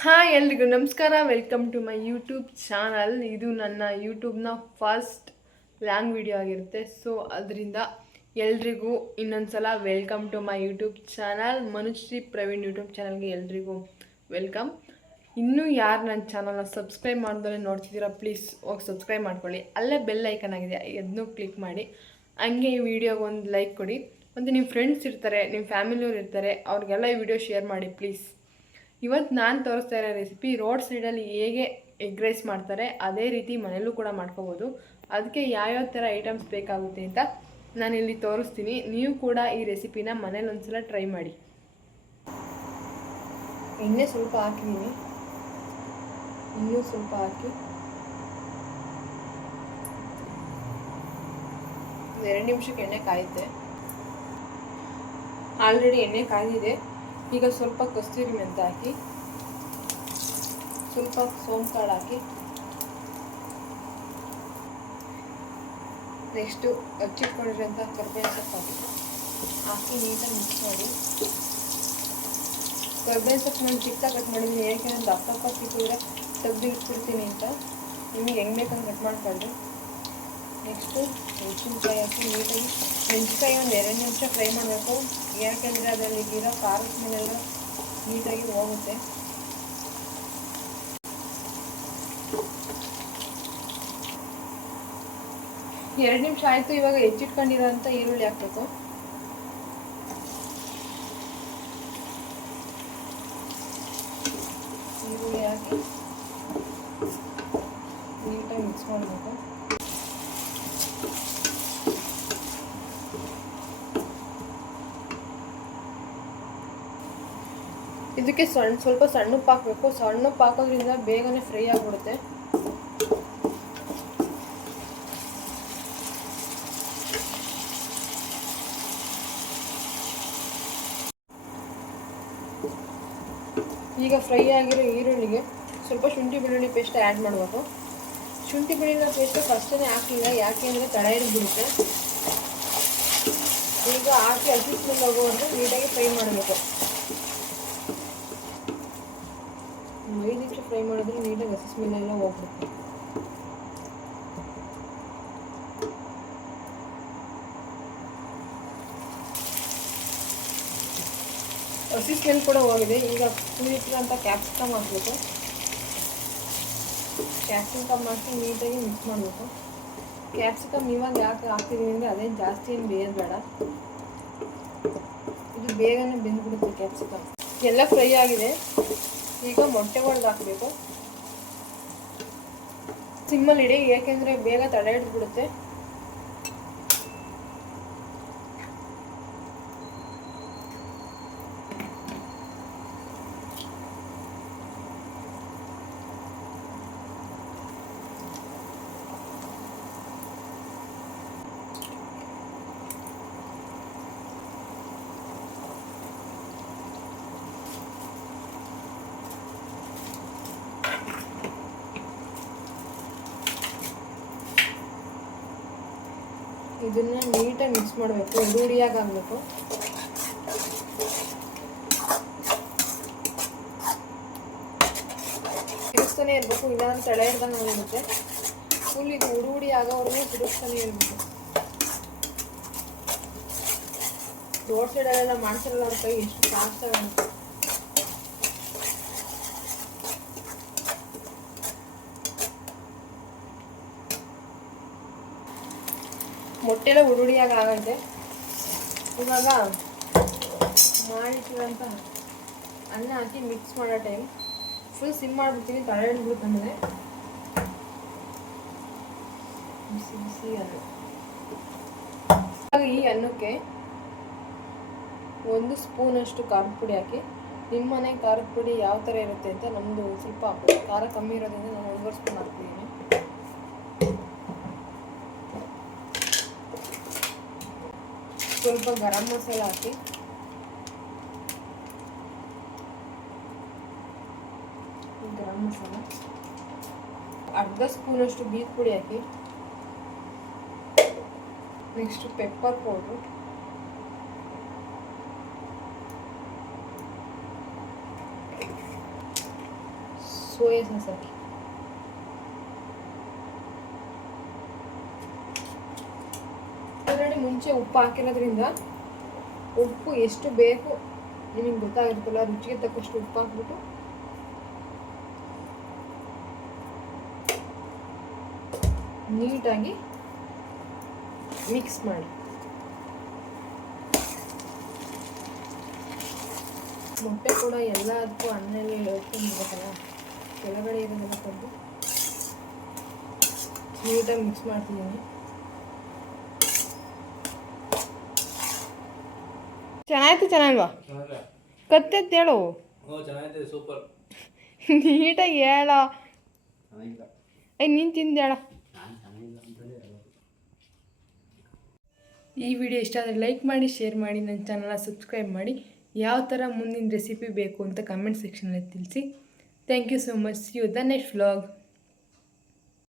Hi ಎಲ್ರಿಗೂ ನಮಸ್ಕಾರ. Welcome to my YouTube channel ಇದು ನನ್ನ ಯೂಟ್ಯೂಬ್ನ ಫಸ್ಟ್ ಲ್ಯಾಂಗ್ ವಿಡಿಯೋ ಆಗಿರುತ್ತೆ. ಸೊ ಅದರಿಂದ ಎಲ್ರಿಗೂ ಇನ್ನೊಂದು ಸಲ welcome to my YouTube channel Manushree Praveen YouTube ಚಾನಲ್ಗೆ ಎಲ್ರಿಗೂ ವೆಲ್ಕಮ್ ಇನ್ನೂ ಯಾರು ನನ್ನ ಚಾನಲ್ನ ಸಬ್ಸ್ಕ್ರೈಬ್ ಮಾಡಿದ್ರೆ ನೋಡ್ತಿದ್ದೀರಾ ಪ್ಲೀಸ್ ಹೋಗಿ ಸಬ್ಸ್ಕ್ರೈಬ್ ಮಾಡ್ಕೊಳ್ಳಿ. ಅಲ್ಲೇ ಬೆಲ್ ಐಕನ್ ಆಗಿದೆ ಅದನ್ನೂ ಕ್ಲಿಕ್ ಮಾಡಿ. ಹಂಗೆ ಈ ವಿಡಿಯೋಗೆ ಒಂದು ಲೈಕ್ ಕೊಡಿ. ಮತ್ತು ನಿಮ್ಮ ಫ್ರೆಂಡ್ಸ್ ಇರ್ತಾರೆ ನಿಮ್ಮ ಫ್ಯಾಮಿಲಿಯವ್ರು ಇರ್ತಾರೆ, ಅವ್ರಿಗೆಲ್ಲ ಈ ವಿಡಿಯೋ ಶೇರ್ ಮಾಡಿ ಪ್ಲೀಸ್ ಇವತ್ತು ನಾನು ತೋರಿಸ್ತಾ ಇರೋ ರೆಸಿಪಿ ರೋಡ್ ಸೈಡಲ್ಲಿ ಹೇಗೆ ಎಗ್ ರೈಸ್ ಮಾಡ್ತಾರೆ, ಅದೇ ರೀತಿ ಮನೆಯಲ್ಲೂ ಕೂಡ ಮಾಡ್ಕೋಬೋದು. ಅದಕ್ಕೆ ಯಾವ್ಯಾವ ಥರ ಐಟಮ್ಸ್ ಬೇಕಾಗುತ್ತೆ ಅಂತ ನಾನು ಇಲ್ಲಿ ತೋರಿಸ್ತೀನಿ. ನೀವು ಕೂಡ ಈ ರೆಸಿಪಿನ ಮನೇಲಿ ಒಂದ್ಸಲ ಟ್ರೈ ಮಾಡಿ. ಎಣ್ಣೆ ಸ್ವಲ್ಪ ಹಾಕಿದ್ದೀನಿ ಇನ್ನೂ ಸ್ವಲ್ಪ ಹಾಕಿ. ಎರಡು ನಿಮಿಷಕ್ಕೆ ಎಣ್ಣೆ ಕಾಯುತ್ತೆ. ಆಲ್ರೆಡಿ ಎಣ್ಣೆ ಕಾದಿದೆ ಈಗ ಸ್ವಲ್ಪ ಕಸ್ತೂರಿ ಮೆಂತೆ ಹಾಕಿ ಸ್ವಲ್ಪ ಸೋಂಪು ಕಾಳು ಹಾಕಿ ನೆಕ್ಸ್ಟು ಹಚ್ಚಿಟ್ಕೊಂಡಿರೋಂಥ ಕರ್ಬೇವಿನ ಸೊಪ್ಪು ಹಾಕಿ ಹಾಕಿ ನೀಟಾಗಿ ಮಿಕ್ಸ್ ಮಾಡಿ. ಕರ್ಬೇವಿನ ಸೊಪ್ಪು ನಾನು ಚಿಕ್ಕ ಕಟ್ ಮಾಡಿದ್ದೀನಿ, ಏಕೆ ನಾನು ದಪ್ಪ ದಪ್ಪ ಸಿಕ್ಕಿದ್ರೆ ತೆಗ್ದು ಇಟ್ಬಿಡ್ತೀನಿ ಅಂತ. ನಿಮಗೆ ಹೆಂಗೆ ಬೇಕಂದ್ರೆ ಕಟ್ ಮಾಡ್ಕೊಳ್ಳಿ ನೆಕ್ಸ್ಟು ಮೆಣಸಿನ್ಕಾಯಿ ಹಾಕಿ ನೀಟಾಗಿ. ಮೆಣಸಿನ್ಕಾಯಿ ಒಂದು ಎರಡು ನಿಮಿಷ ಫ್ರೈ ಮಾಡಬೇಕು. ಯಾಕೆಂದರೆ ಅದರಲ್ಲಿ ಗಿರೋ ಖಾರದ ಮೇಲೆಲ್ಲ ನೀಟಾಗಿ ಹೋಗುತ್ತೆ. ಎರಡು ನಿಮಿಷ ಆಯಿತು, ಇವಾಗ ಹೆಚ್ಚಿಟ್ಕೊಂಡಿರೋಂಥ ಈರುಳ್ಳಿ ಹಾಕಬೇಕು. ಈರುಳ್ಳಿ ಹಾಕಿ ನೀಟಾಗಿ ಮಿಕ್ಸ್ ಮಾಡಬೇಕು. ಇದಕ್ಕೆ ಸಣ್ಣ ಸ್ವಲ್ಪ ಸಣ್ಣ ಹಾಕಬೇಕು. ಸಣ್ಣ ಹಾಕೋದ್ರಿಂದ ಬೇಗನೆ ಫ್ರೈ ಆಗಿಬಿಡುತ್ತೆ. ಈಗ ಫ್ರೈ ಆಗಿರೋ ಈರುಳ್ಳಿಗೆ ಸ್ವಲ್ಪ ಶುಂಠಿ ಬೆಳ್ಳುಳ್ಳಿ ಪೇಸ್ಟ್ ಆ್ಯಡ್ ಮಾಡಬೇಕು. ಶುಂಠಿ ಬೆಳ್ಳುಳ್ಳಿ ಪೇಸ್ಟ್ ಫಸ್ಟೇ ಹಾಕಿಲ್ಲ ಯಾಕೆ ಅಂದರೆ ತಡ ಬಿಡುತ್ತೆ. ಈಗ ಹಾಕಿ ಅಜ್ಜಿ ಸ್ಮೆಲ್ ಹೋಗುವಂತೆ ನೀಟಾಗಿ ಫ್ರೈ ಮಾಡಬೇಕು ಐದು ನಿಮಿಷ ಫ್ರೈ ಮಾಡಿದ್ರೆ ನೀಟಾಗಿ ಹಸಿ ಸ್ಮೆಲ್ ಎಲ್ಲ ಹೋಗ್ಬಿಡುತ್ತೆ ಹಸಿ ಸ್ಮೆಲ್ ಕೂಡ ಹೋಗಿದೆ. ಈಗ ಕುಳಿತಿರೋಂಥ ಕ್ಯಾಪ್ಸಿಕಮ್ ಹಾಕ್ಬೇಕು. ಕ್ಯಾಪ್ಸಿಕಮ್ ಹಾಕಿ ನೀಟಾಗಿ ಮಿಕ್ಸ್ ಮಾಡಬೇಕು. ಕ್ಯಾಪ್ಸಿಕಮ್ ಇವಾಗ ಯಾಕೆ ಹಾಕ್ತಿದ್ದೀನಿ ಅಂದರೆ ಅದೇ ಜಾಸ್ತಿ ಏನು ಬೇಯೋದು ಬೇಡ ಇದು ಬೇಗನೆ ಬೆಂದ್ಬಿಡುತ್ತೆ ಕ್ಯಾಪ್ಸಿಕಮ್ ಎಲ್ಲ ಫ್ರೈ ಆಗಿದೆ. ಈಗ ಮೊಟ್ಟೆ ಹಾಕಬೇಕು. ಸಿಮ್ಮಲ್ಲಿ ಇಡಿ ಏಕೆಂದರೆ ಬೇಗ ತಡೆ ಹಿಡಿದ್ಬಿಡುತ್ತೆ ಇದನ್ನ ನೀಟಾಗಿ ಮಿಕ್ಸ್ ಮಾಡಬೇಕು ರೂಢಿಯಾಗಿ ಆಗಬೇಕು ಇರಬೇಕು, ಇಲ್ಲಾಂದ್ರೆ ತಳೆ ಹಿಡ್ದಂಗೆ ಆಗಿರುತ್ತೆ ಫುಲ್ ಇದು ಉಡಿ ಆಗೋವರೆಗೂ ತಿರುಗಿಸ್ತಾನೆ ಇರಬೇಕು. ರೋಡ್ ಸೈಡಲ್ಲೆಲ್ಲ ಮಾಡ್ಸಿರಲ್ಲ ಅವ್ರ ಕೈ, ಎಷ್ಟು ಫಾಸ್ಟ್ ಮೊಟ್ಟೆಲ್ಲ ಉಡುಡಿಯಾಗ ಆಗೈತೆ. ಇವಾಗ ಮಾಡಿಟ್ಟಿರೋಂಥ ಅನ್ನ ಹಾಕಿ ಮಿಕ್ಸ್ ಮಾಡೋ ಟೈಮ್ ಫುಲ್ ಸಿಮ್ ಮಾಡಿಬಿಡ್ತೀನಿ, ತಲೆ ಹಿಡ್ಬಿಡುತ್ತೆ ಆಮೇಲೆ ಬಿಸಿ ಬಿಸಿ ಅನ್ನ ಈ ಅನ್ನಕ್ಕೆ ಒಂದು ಸ್ಪೂನಷ್ಟು ಖಾರದ ಪುಡಿ ಹಾಕಿ ನಿಮ್ಮ ಮನೆ ಖಾರದ ಪುಡಿ ಯಾವ ಥರ ಇರುತ್ತೆ ಅಂತ ನಮ್ಮದು ಸ್ವಲ್ಪ ಖಾರ ಕಮ್ಮಿ ಇರೋದ್ರಿಂದ ನಾನು ಒಂದೂವರೆ ಸ್ಪೂನ್ ಹಾಕ್ತಿದ್ದೀನಿ ಸ್ವಲ್ಪ ಗರಂ ಮಸಾಲ ಹಾಕಿ ಗರಂ ಮಸಾಲ ಅರ್ಧ ಸ್ಪೂನಷ್ಟು ಬೀಟ್ ಪುಡಿ ಹಾಕಿ next pepper powder soya sauce ಹಾಕಿ ಆಲ್ರೆಡಿ ಮುಂಚೆ ಉಪ್ಪು ಹಾಕಿರೋದ್ರಿಂದ ಉಪ್ಪು ಎಷ್ಟು ಬೇಕು ನಿಮಗೆ ಗೊತ್ತಾಗಿರ್ತಲ್ಲ ರುಚಿಗೆ ತಕ್ಕಷ್ಟು ಉಪ್ಪು ಹಾಕ್ಬಿಟ್ಟು. ನೀಟಾಗಿ ಮಿಕ್ಸ್ ಮಾಡಿ. ಮೊಟ್ಟೆ ಕೂಡ ಎಲ್ಲದಕ್ಕೂ ಅನ್ನಲ್ಲಿ ಹೇಳ್ಕೊಂಡಿರ್ಬೇಕಲ್ಲ ಕೆಳಗಡೆ ಇರೋದೆಲ್ಲ ತಂದು ನೀಟಾಗಿ ಮಿಕ್ಸ್ ಮಾಡ್ತಿದ್ದೀನಿ. ಚೆನ್ನಾಯ್ತು ಚೆನ್ನಾಗಿಲ್ವಾ? ಕತ್ತೆತ್ತು ಹೇಳು. ಸೂಪರ್. ನೀಟಾಗಿ ಹೇಳ. ಐ ನೀನು ತಿಂದು ಹೇಳ. ಈ ವಿಡಿಯೋ ಇಷ್ಟ ಆದರೆ ಲೈಕ್ ಮಾಡಿ ಶೇರ್ ಮಾಡಿ ನನ್ನ ಚಾನಲ್ನ ಸಬ್ಸ್ಕ್ರೈಬ್ ಮಾಡಿ. ಯಾವ ಥರ ಮುಂದಿನ ರೆಸಿಪಿ ಬೇಕು ಅಂತ ಕಮೆಂಟ್ ಸೆಕ್ಷನಲ್ಲಿ ತಿಳಿಸಿ. Thank you so much. You the next vlog